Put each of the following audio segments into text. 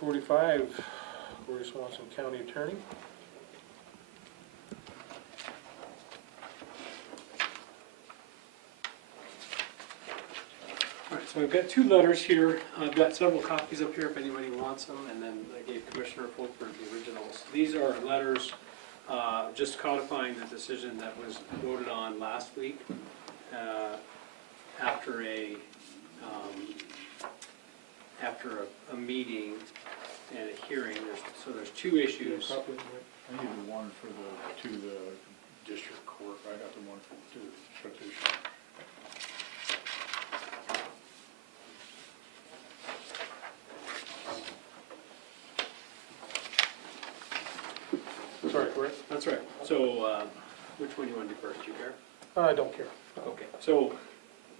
45, Corey Swanson, County Attorney. All right, so I've got two letters here. I've got several copies up here if anybody wants them, and then I gave Commissioner Fulford the originals. These are letters just codifying the decision that was voted on last week after a meeting and a hearing. So there's two issues. I need the one for to the district court. I got the one to the petition. Sorry, Corey. That's right. So which one do you want to do first? Do you care? I don't care. Okay, so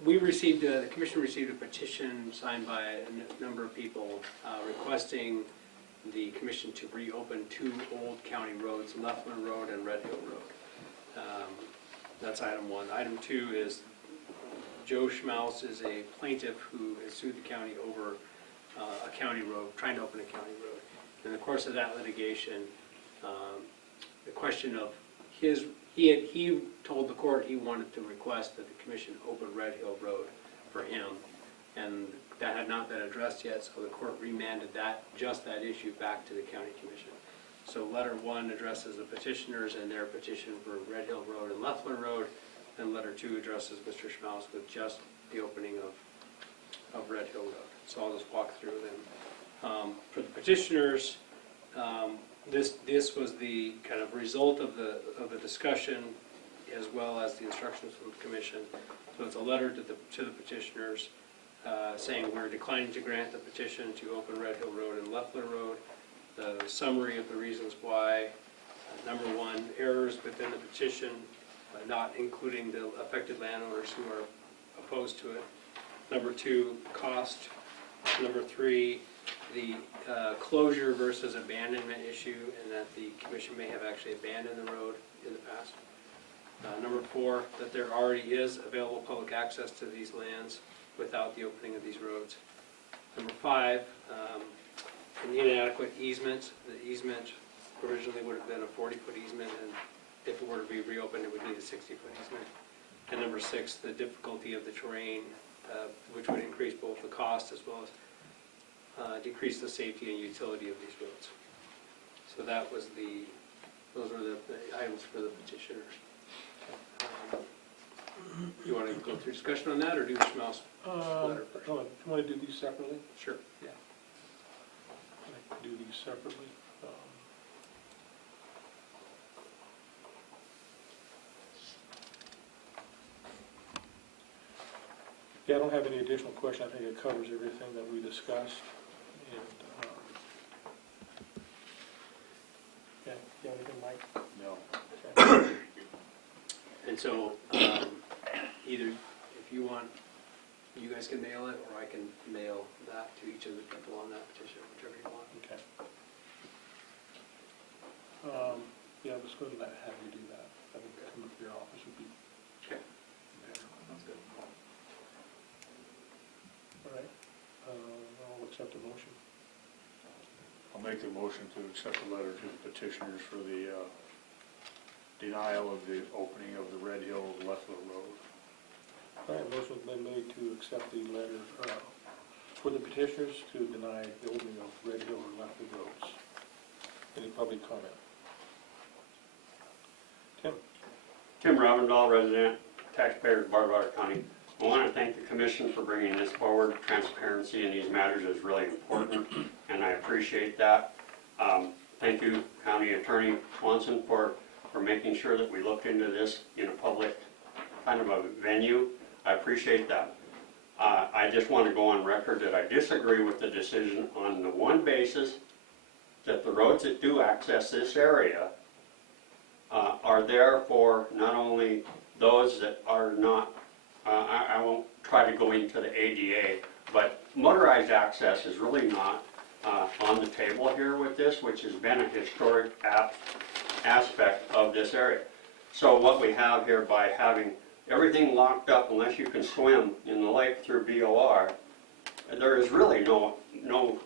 we received, the commission received a petition signed by a number of people requesting the commission to reopen two old county roads, Leffler Road and Red Hill Road. That's item one. Item two is Joe Schmaus is a plaintiff who has sued the county over a county road, trying to open a county road. In the course of that litigation, the question of he told the court he wanted to request that the commission open Red Hill Road for him, and that had not been addressed yet, so the court remanded just that issue back to the county commission. So letter one addresses the petitioners and their petition for Red Hill Road and Leffler Road, and letter two addresses Mr. Schmaus with just the opening of Red Hill Road. So I'll just walk through them. For the petitioners, this was the kind of result of the discussion as well as the instructions from the commission. So it's a letter to the petitioners saying we're declining to grant the petition to open Red Hill Road and Leffler Road. The summary of the reasons why: number one, errors within the petition, not including the affected landowners who are opposed to it. Number two, cost. Number three, the closure versus abandonment issue, and that the commission may have actually abandoned the road in the past. Number four, that there already is available public access to these lands without the opening of these roads. Number five, an inadequate easement. The easement originally would have been a 40-foot easement, and if it were to be reopened, it would need a 60-foot easement. And number six, the difficulty of the terrain, which would increase both the cost as well as decrease the safety and utility of these roads. So that was those were the items for the petitioners. You want to go through discussion on that, or do the Schmaus letter first? Do you want to do these separately? Sure. Yeah. I can do these separately. Yeah, I don't have any additional question. I think it covers everything that we discussed. And yeah, you have anything, Mike? No. Okay. And so either if you want, you guys can mail it, or I can mail that to each of the people on that petition, whichever you want. Okay. Yeah, let's go to that. Have you do that? I think come up to your office would be Okay. better. That's good. All right. I'll accept the motion. I'll make the motion to accept the letter to the petitioners for the denial of the opening of the Red Hill Leffler Road. All right, motion's been made to accept the letter for the petitioners to deny the opening of Red Hill or Leffler roads. Any public comment? Tim? Tim Ravendall, resident, taxpayer of Broadwater County. I want to thank the commission for bringing this forward. Transparency in these matters is really important, and I appreciate that. Thank you, County Attorney Swanson, for making sure that we looked into this in a public kind of a venue. I appreciate that. I just want to go on record that I disagree with the decision on the one basis that the roads that do access this area are there for not only those that are not, I won't try to go into the ADA, but motorized access is really not on the table here with this, which has been a historic aspect of this area. So what we have here, by having everything locked up unless you can swim in the lake through BOR, there is really no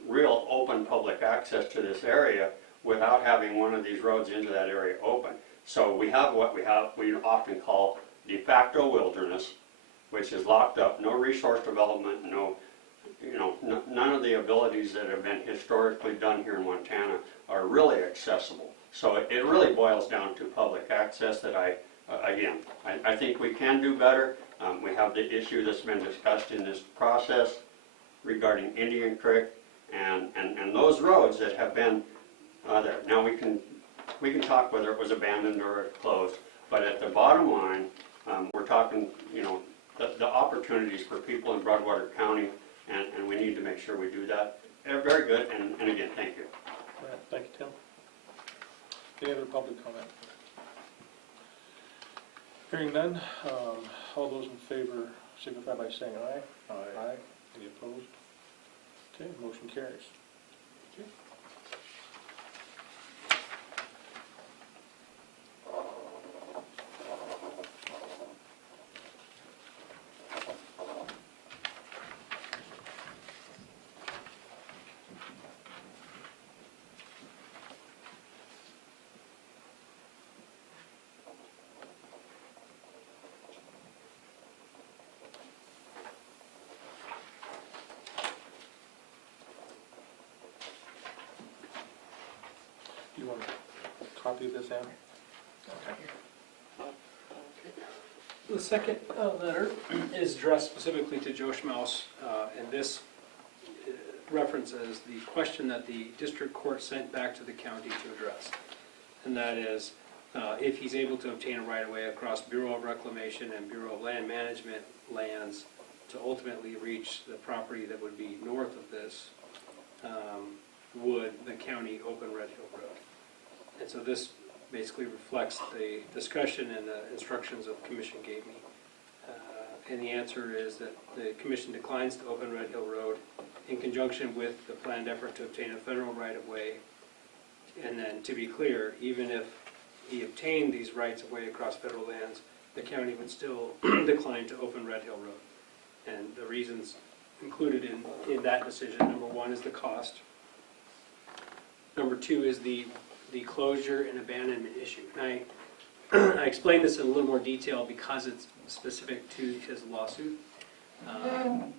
real open public access to this area without having one of these roads into that area open. So we have what we often call de facto wilderness, which is locked up, no resource development, none of the abilities that have been historically done here in Montana are really accessible. So it really boils down to public access that I think we can do better. We have the issue that's been discussed in this process regarding Indian Creek and those roads that have been there. Now we can talk whether it was abandoned or it closed, but at the bottom line, we're talking, the opportunities for people in Broadwater County, and we need to make sure we do that. Very good, and again, thank you. All right, thank you, Tim. Any other public comment? Hearing none, all those in favor signify by saying aye. Aye. Any opposed? Okay, motion carries. You want a copy of this, Ann? Okay. The second letter is addressed specifically to Joe Schmaus, and this references the question that the district court sent back to the county to address. And that is, if he's able to obtain a right-of-way across Bureau of Reclamation and Bureau of Land Management lands to ultimately reach the property that would be north of this, would the county open Red Hill Road? And so this basically reflects the discussion and the instructions that the commission gave me. And the answer is that the commission declines to open Red Hill Road in conjunction with the planned effort to obtain a federal right-of-way. And then, to be clear, even if he obtained these rights-of-way across federal lands, the county would still decline to open Red Hill Road. And the reasons included in that decision, number one is the cost. Number two is the closure and abandonment issue. And I explained this in a little more detail because it's specific to his lawsuit. And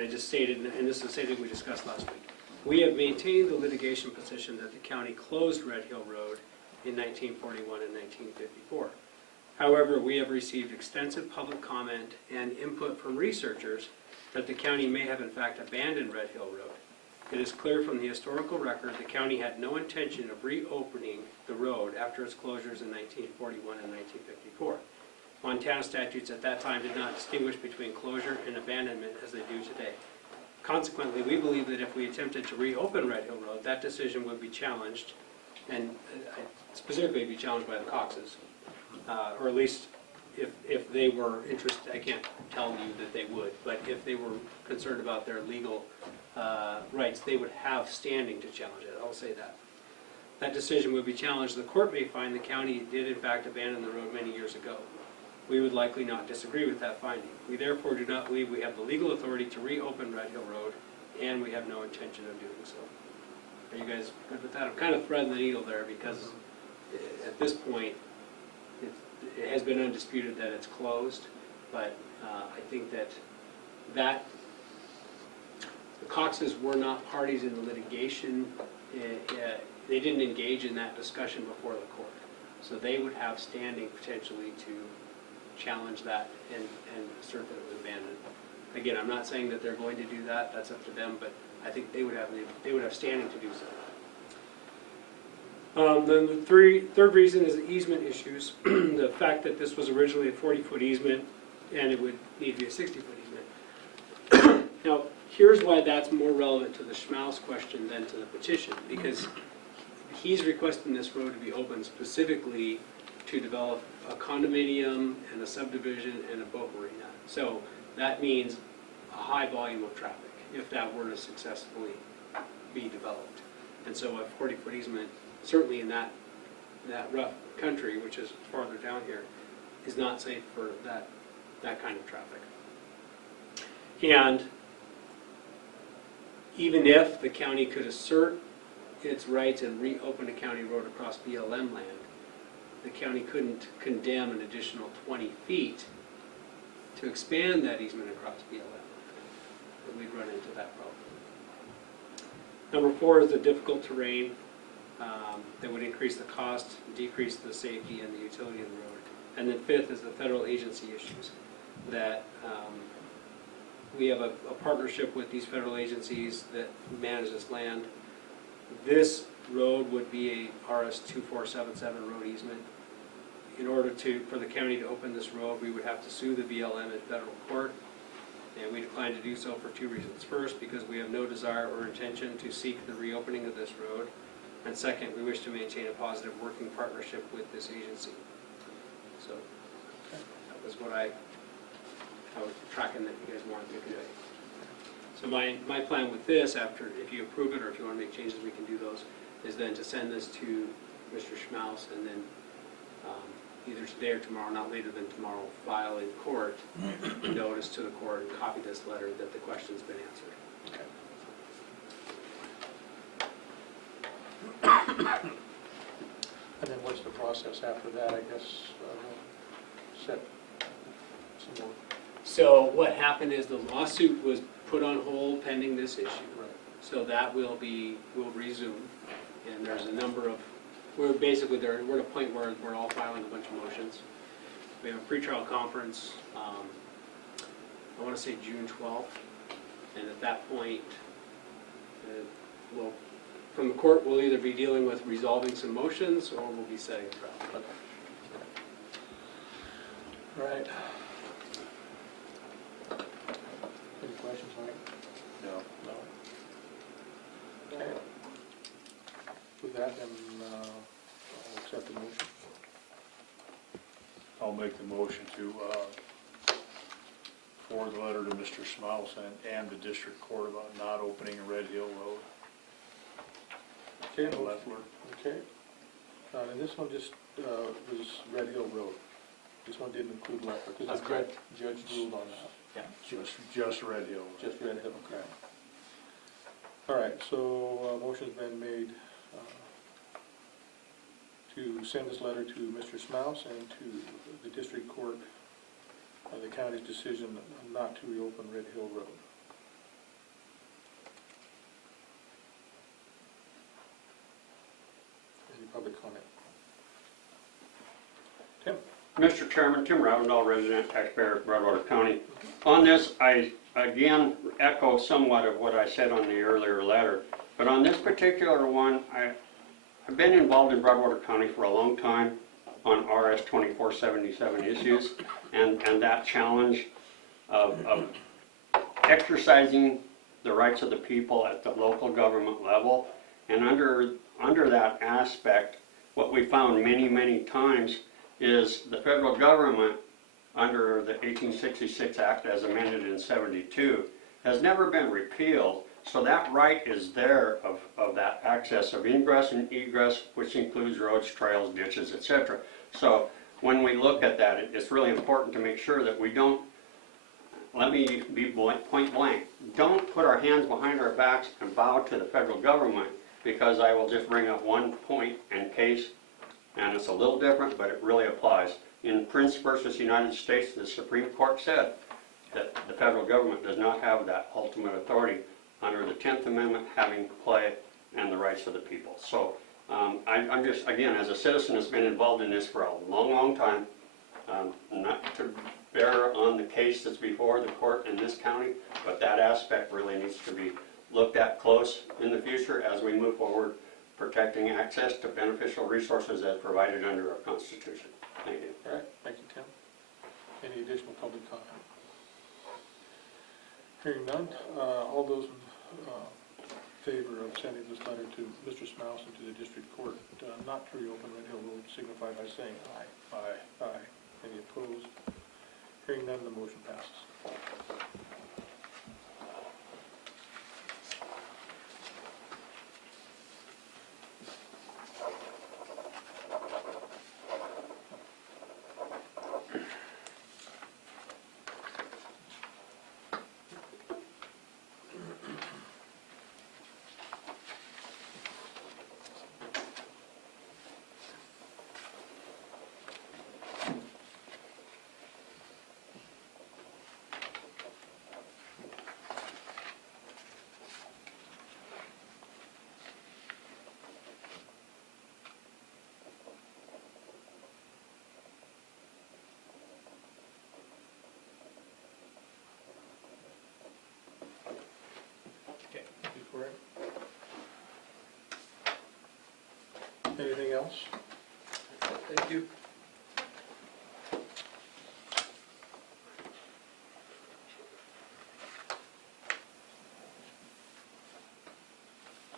I just stated, and this is the same thing we discussed last week, we have maintained the litigation position that the county closed Red Hill Road in 1941 and 1954. However, we have received extensive public comment and input from researchers that the county may have in fact abandoned Red Hill Road. It is clear from the historical record the county had no intention of reopening the road after its closures in 1941 and 1954. Montana statutes at that time did not distinguish between closure and abandonment as they do today. Consequently, we believe that if we attempted to reopen Red Hill Road, that decision would be challenged, and specifically be challenged by the Coxes, or at least if they were interested. I can't tell you that they would, but if they were concerned about their legal rights, they would have standing to challenge it. I'll say that. That decision would be challenged. The court may find the county did in fact abandon the road many years ago. We would likely not disagree with that finding. We therefore do not believe we have the legal authority to reopen Red Hill Road, and we have no intention of doing so. Are you guys good with that? I'm kind of threading the needle there because at this point it has been undisputed that it's closed, but I think that the Coxes were not parties in the litigation. They didn't engage in that discussion before the court, so they would have standing potentially to challenge that and assert that it was abandoned. Again, I'm not saying that they're going to do that. That's up to them, but I think they would have standing to do so. Then the third reason is the easement issues. The fact that this was originally a 40-foot easement and it would need to be a 60-foot easement. Now, here's why that's more relevant to the Schmaus question than to the petition, because he's requesting this road to be open specifically to develop a condominium and a subdivision and a boat marina. So that means a high volume of traffic if that were to successfully be developed. And so a 40-foot easement, certainly in that rough country, which is farther down here, is not safe for that kind of traffic. And even if the county could assert its rights and reopen a county road across BLM land, the county couldn't condemn an additional 20 feet to expand that easement across BLM land. But we'd run into that problem. Number 4 is the difficult terrain that would increase the cost, decrease the safety and the utility of the road. And then 5th is the federal agency issues that we have a partnership with these federal agencies that manage this land. This road would be a RS 2477 road easement. In order for the county to open this road, we would have to sue the BLM in federal court, and we declined to do so for 2 reasons. First, because we have no desire or intention to seek the reopening of this road, and second, we wish to maintain a positive working partnership with this agency. So that was what I was tracking that you guys wanted me to do. So my plan with this, after, if you approve it or if you want to make changes, we can do those, is then to send this to Mr. Schmaus and then either today or tomorrow, not later than tomorrow, file in court, notice to the court, and copy this letter that the question's been answered. And then what's the process after that, I guess, set some more. So what happened is the lawsuit was put on hold pending this issue. Right. So that will resume, and there's a number of, we're at a point where we're all filing a bunch of motions. We have a pretrial conference, I want to say June 12th, and at that point, from the court, we'll either be dealing with resolving some motions or we'll be setting trial. Right. Any questions, Mike? No. No. Okay. With that, then, I'll accept the motion. I'll make the motion to forward the letter to Mr. Schmaus and the district court about not opening a Red Hill Road. Okay, in motion. Leffler. Okay. And this one just was Red Hill Road. This one didn't include Leffler, because That's the correct. judge ruled on that. Just Red Hill. Just Red Hill, okay. All right, so motion's been made to send this letter to Mr. Schmaus and to the district court, the county's decision not to reopen Red Hill Road. Any public comment? Tim? Mr. Chairman, Tim Ravendall, resident taxpayer of Broadwater County. On this, I again echo somewhat of what I said on the earlier letter, but on this particular one, I've been involved in Broadwater County for a long time on RS 2477 issues, and that challenge of exercising the rights of the people at the local government level. And under that aspect, what we found many times is the federal government, under the 1866 Act as amended in 72, has never been repealed. So that right is there of that access of ingress and egress, which includes roads, trails, ditches, etc. So when we look at that, it's really important to make sure that we don't, let me be point blank, don't put our hands behind our backs and bow to the federal government, because I will just bring up one point in case, and it's a little different, but it really applies. In Prince versus United States, the Supreme Court said that the federal government does not have that ultimate authority under the 10th Amendment, having play and the rights of the people. So I'm just, again, as a citizen that's been involved in this for a long time, not to bear on the case that's before the court in this county, but that aspect really needs to be looked at close in the future as we move forward, protecting access to beneficial resources as provided under our Constitution. Thank you. All right, thank you, Tim. Any additional public comment? Hearing none, all those in favor of sending this letter to Mr. Schmaus and to the district court not to reopen Red Hill Road signify by saying aye. Aye. Aye. Any opposed? Hearing none, the motion passes. else? Thank you.